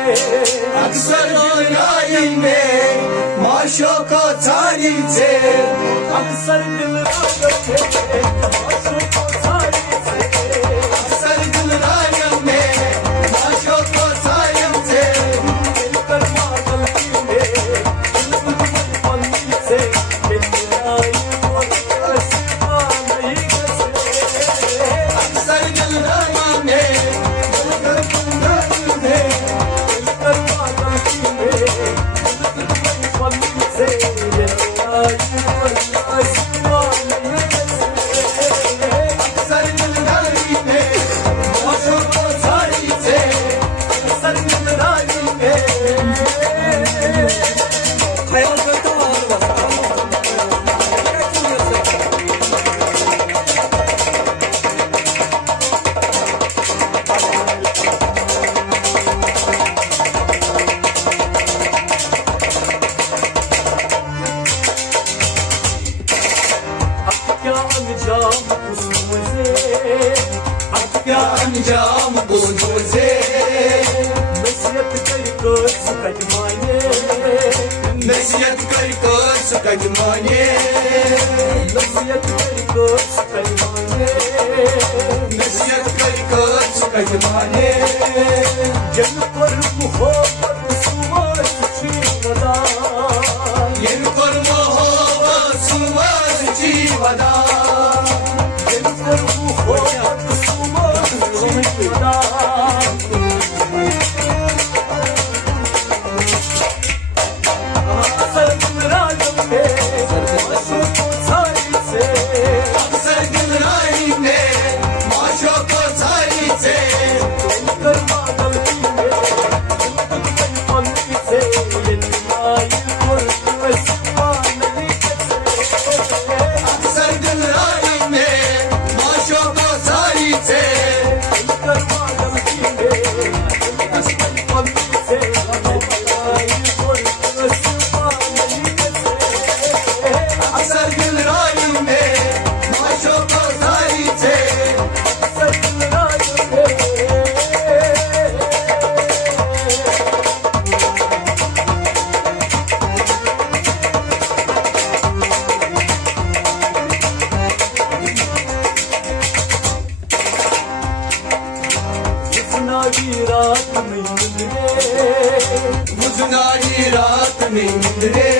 अक्सर दिल में माशों को सारी से अक्सर दिल माशों को सारी से अक्सर दिल में माशों को सारी से मिलकर पागल की में दिल से मिलाई अक्सर दिल में अंजाम बोझों से नसीहत कर सकत माने नसीहत कर सकत माने नसीहत कर सकत माने नसीहत कर सकत माने जन पर मोहब्बत सुवास जीवदा जन पर मोहब्बत सुवास जीवदा जन पर मोहब्बत रात में निंदरे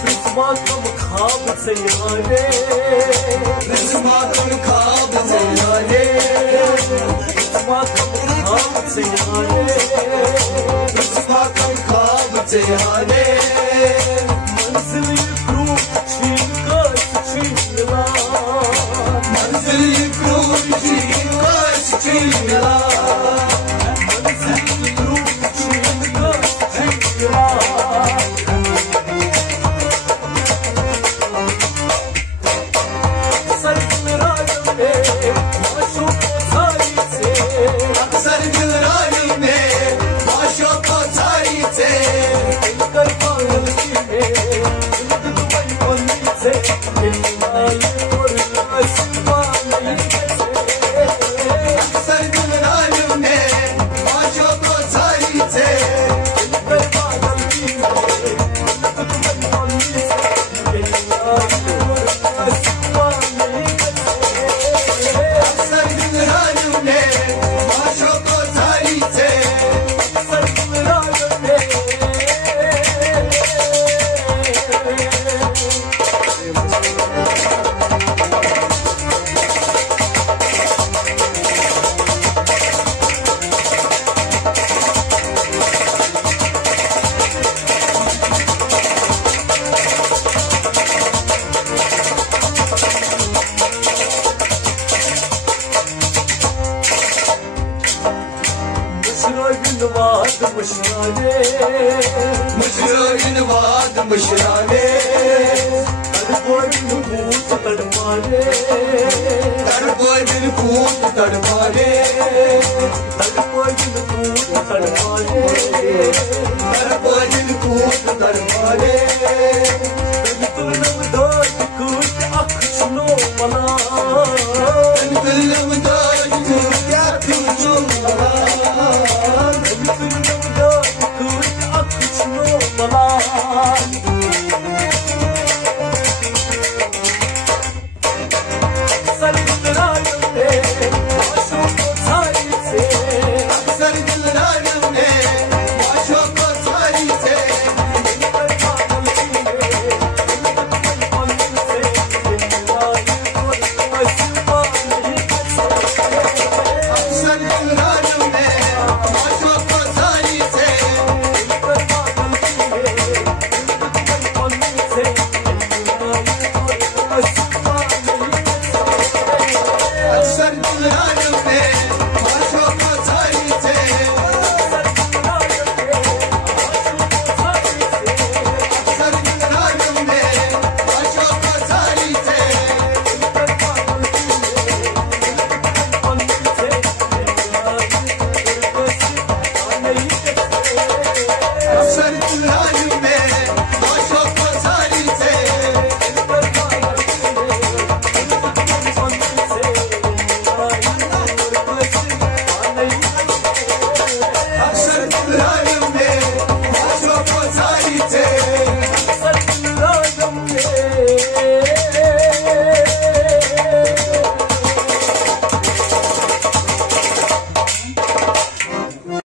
प्रिस्मा कम खाब से आए प्रिस्मा कम खाब से आए प्रिस्मा कम खाब से आए प्रिस्मा कम खाब से आए मंजिल क्रूर छीन कर छीन ला मंजिल क्रूर छीन कर छीन ला मुशराने तड़पोए दिल भूत तड़पाने तड़पोए दिल भूत तड़पाने तड़पोए दिल भूत तड़पाने तड़पोए दिल भूत तड़पाने तुलम दाज कुछ अख सुनो मना तुलम दाज कुछ अख सुनो मना जहान